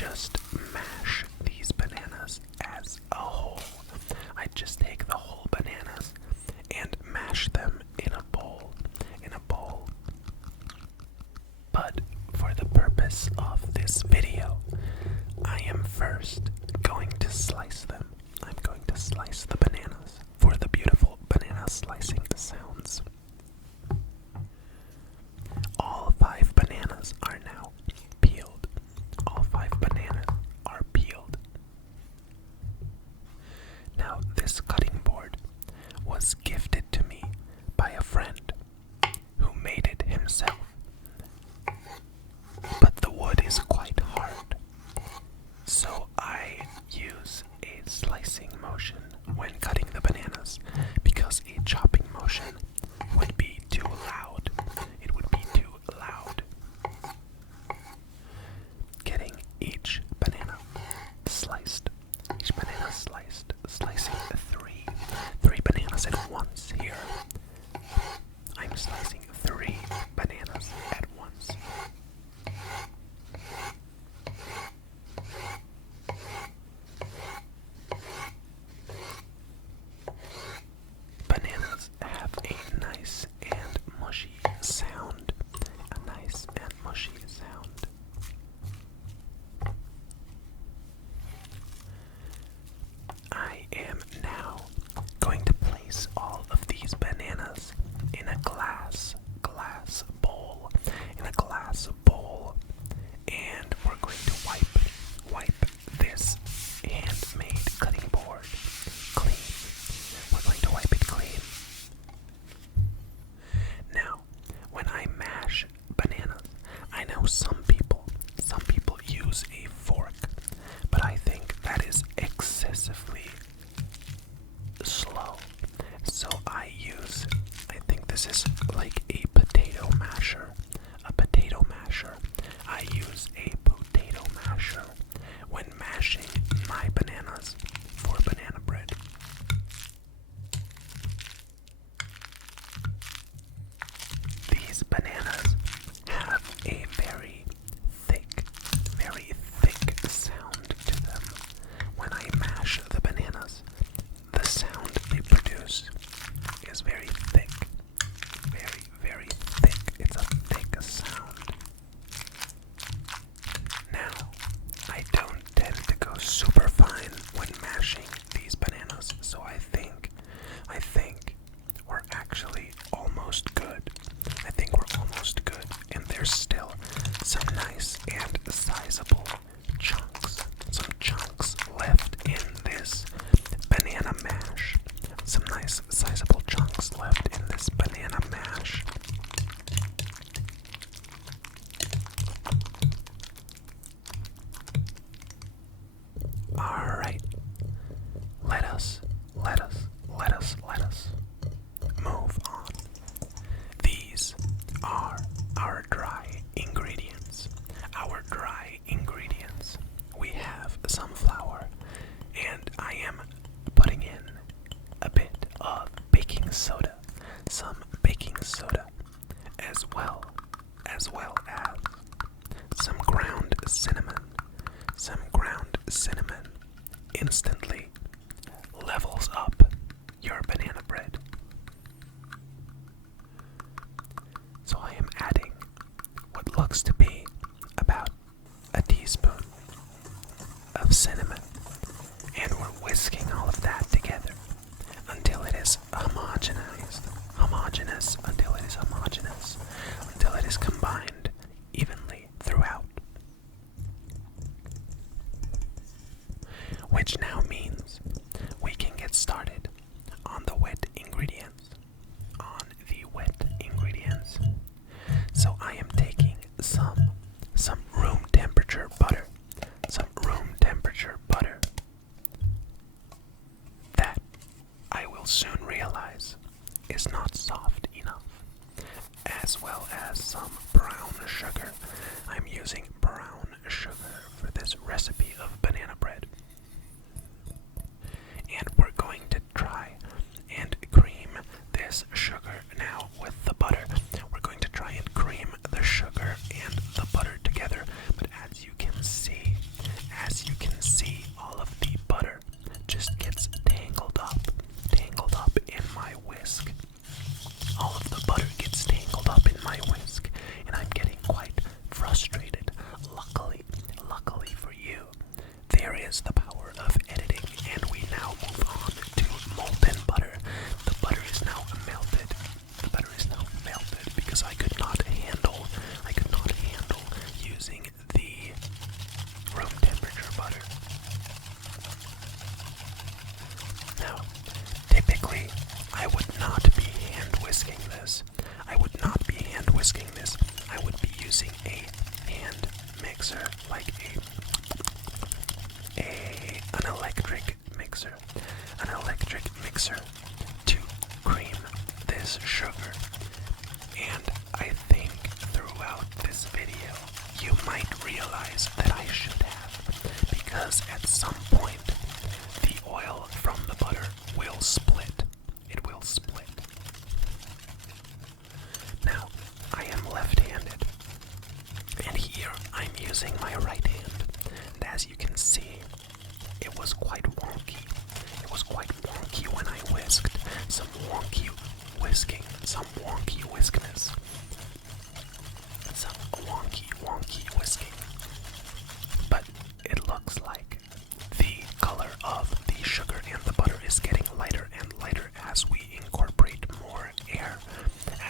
just mash these bananas as a whole. I just take the whole bananas and mash them in a bowl. But for the purpose of this video, I am first going to slice them. I'm going to slice the bananas for the beautiful banana slicing sounds. All 5 bananas are now peeled. All 5 bananas are peeled. Now, this cutting board was gifted to me by a friend who made it himself. But the wood is quite hard, so I use a slicing motion when cutting the bananas because a chopping motion would be too loud. It would be too loud. Getting each banana sliced, slicing three bananas at once here. I'm slicing 3 bananas at once. Bananas have a nice and mushy sound. A nice and mushy sound. I am now going to place all of these bananas in a glass bowl, and we're going to wipe this handmade cutting board clean. We're going to wipe it clean. Now, when I mash bananas, I know some people use a fork, but I think that is excessively slow. So I think this is like a potato masher. I use a potato masher when mashing my bananas for banana bread. These bananas have a very thick sound to them. When I mash the bananas, the sound they produce is very thick. Very thick. It's a thick sound. Now, I don't tend to go super fine when mashing these bananas, so I think we're actually almost good. And there's still some nice and sizable chunks. Some chunks left in this banana mash. Some nice sizable chunks left in this banana mash. Alright. Let us move on. These are our dry ingredients. We have some flour, and I am putting in a bit of baking soda, some baking soda, as well as some ground cinnamon. Instantly levels up your banana bread. So I am adding what looks to be about a teaspoon of cinnamon, and we're whisking all of that together until it is until it is combined evenly throughout. Which now means we can get started on the wet ingredients. So I am taking some room temperature butter. That I will soon realize is not soft enough. As well as some brown sugar. I'm using brown sugar for this recipe of banana bread. And we're going to try and cream this sugar now with the butter. We're going to try and cream the sugar and the butter together. But as you can see, mixer, like an electric mixer, to cream this sugar. And I think throughout this video, you might realize that I should have, because at some point, the oil from the butter will split. It will split. Now, I am left-handed, and here I'm using my right hand. And as you can see, it was quite wonky. It was quite wonky when I whisked. Some wonky whisking, some wonky whiskness. Some wonky whisking. But it looks like the color of the sugar and the butter is getting lighter and lighter as we incorporate more air.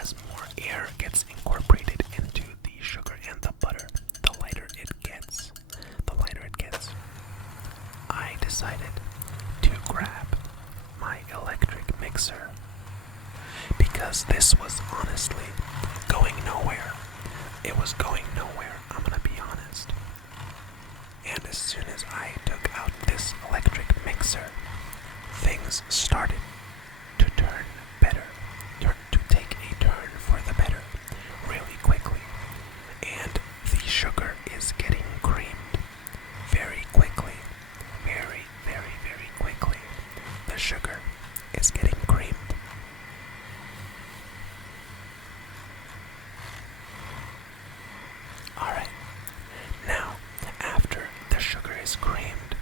As more air gets incorporated into the sugar and the butter, the lighter it gets. The lighter it gets. I decided to grab my electric mixer because this was honestly going nowhere. It was going nowhere, I'm gonna be honest. And as soon as I took out this electric mixer, things started to turn better, to take a turn for the better really quickly. And the sugar is getting creamed very quickly. Very, very, very quickly. The sugar is getting creamed. Alright, now after the sugar is creamed,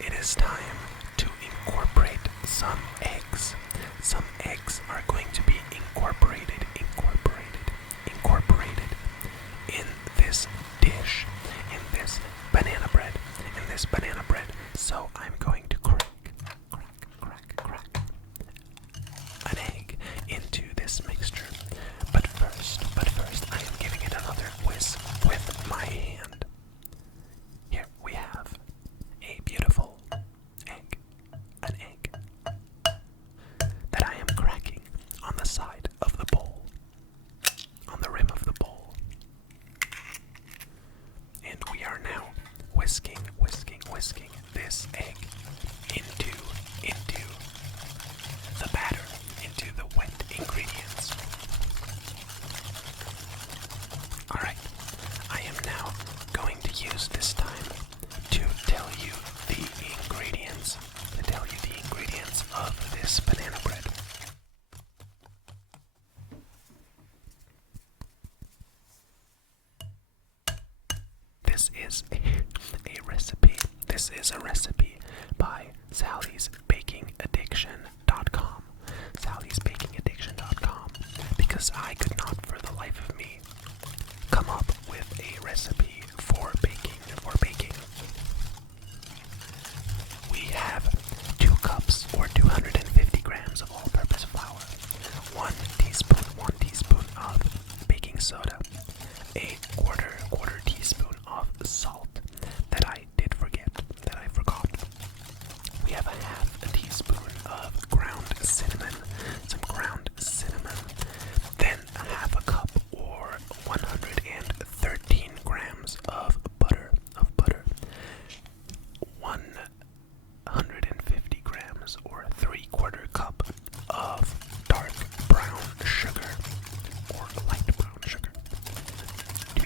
it is time to incorporate some eggs. Some eggs are going to be incorporated in this dish, in this banana bread, So I'm going to crack an egg into this mixture. But first, I am giving it another whisk with my hand. Here we have a beautiful egg, an egg that I am cracking on the side of the bowl, on the rim of the bowl. And we are now whisking this egg into the batter, into the wet ingredients. Alright, I am now going to use this time to tell you the ingredients, of this banana bread. This is a recipe by Sally'sBakingAddiction.com. Sally'sBakingAddiction.com. Because I could not for the life of me come up with a recipe for baking. We have 2 cups or 250 grams of all-purpose flour, 1 teaspoon of baking soda, a quarter teaspoon of salt that I forgot. We have a half a teaspoon of ground cinnamon, then a half a cup or 113 grams of butter, 150 grams or 3/4 cup of dark brown sugar or light brown sugar, 2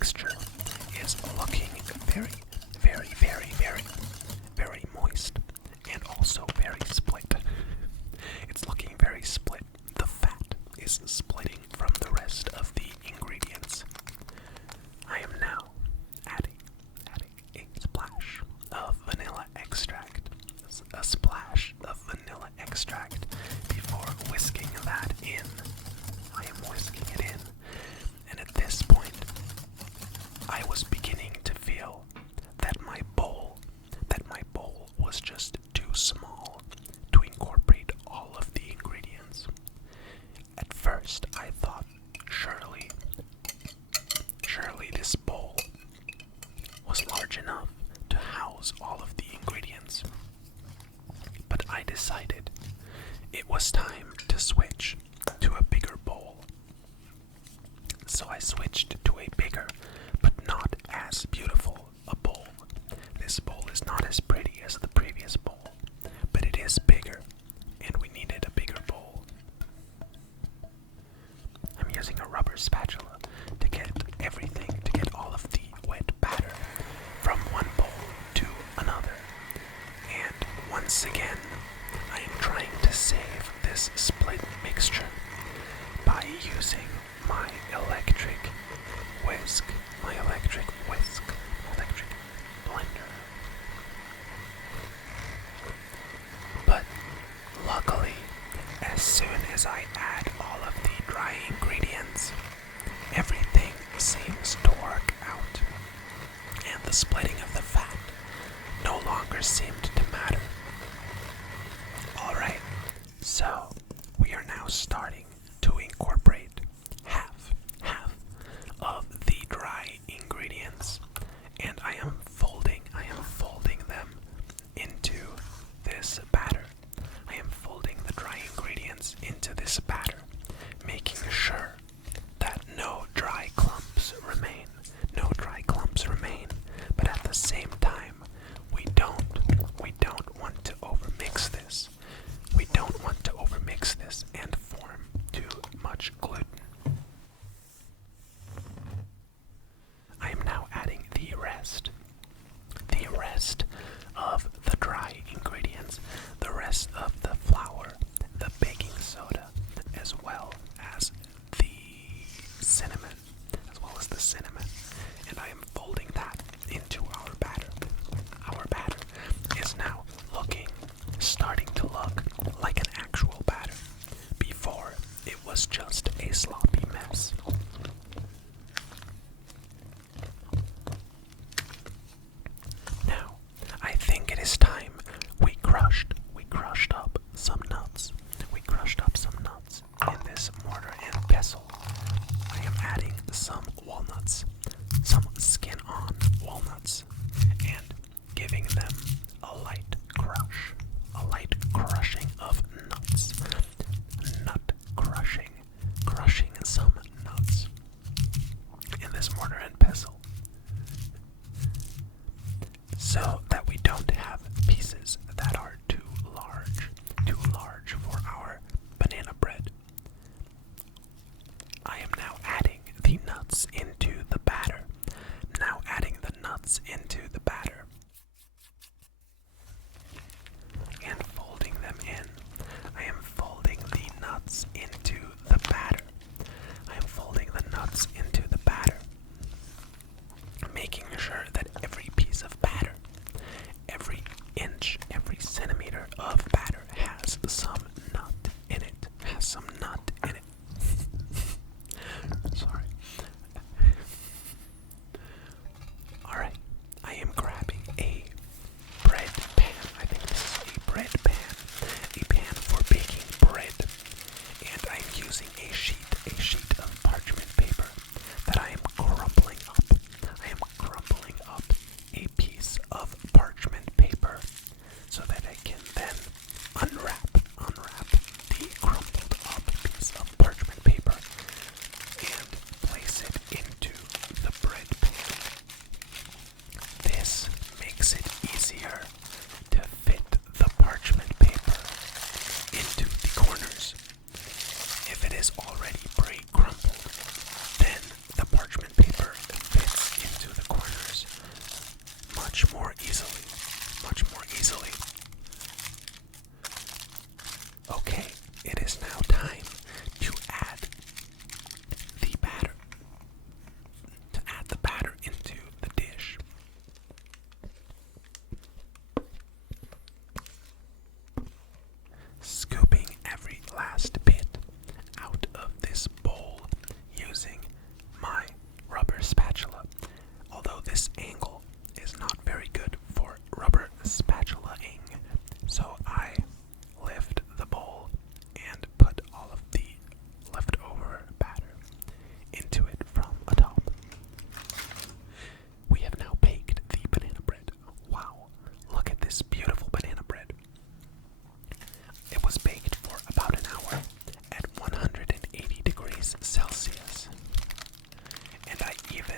mixture is looking very, very, very, very, very moist and also very split. It's looking very split. The fat is splitting from the rest of the ingredients. I am now adding a splash of vanilla extract. A splash of vanilla extract before whisking that in. I am whisking it in. And at this point, I was beginning to feel that my bowl was just too small to incorporate all of the ingredients. At first, I thought, surely this bowl was large enough to house all of the ingredients. But I decided it was time to switch to a bigger bowl. So I switched to a bigger, but not as beautiful a bowl. This bowl is not as pretty as the previous bowl, but it is bigger, and we needed a bigger bowl. I'm using a rubber spatula to get all of the wet batter from one bowl to another. And once again, I am trying to save this split mixture by using my electric blender. But luckily, as soon as I add all of the dry ingredients, everything seems to work out, and the splitting of the fat no longer seemed to matter. Alright, so we are now starting to incorporate half of the dry ingredients, and I am folding them into this batter. I am folding the dry ingredients into this batter, making sure that no dry clumps remain, but at the same time, we don't want to overmix this. We don't want to overmix this and form too much gluten. I am now adding the rest of the dry ingredients, the rest of the flour, the baking soda, as well as the cinnamon, and I am folding that into our batter. Our batter is now starting to look like an actual batter. Before, it was just a sloppy mess. Now, I think it is time we crushed up some nuts. In this mortar and pestle. I am adding some walnuts, some skin-on walnuts, and giving them a light crushing of nuts. Nut crushing some nuts in this mortar and pestle, so that we don't have pieces that are too large for our banana bread. I am now adding the nuts into the batter. And folding them in. I am folding the nuts into the batter. Making sure that every piece of batter, every inch, every centimeter of batter has some nut in it. Sorry. Alright, I am grabbing a bread pan. I think this is a bread pan. A pan for baking bread. And I'm using a sheet of parchment paper that I am crumpling up. A piece of parchment paper so that I can then unwrap the crumpled up piece of parchment paper and place it into the bread pan. This makes it easier to fit the parchment paper into the corners. If it is already pre-crumpled, then the parchment paper fits Celsius. And I even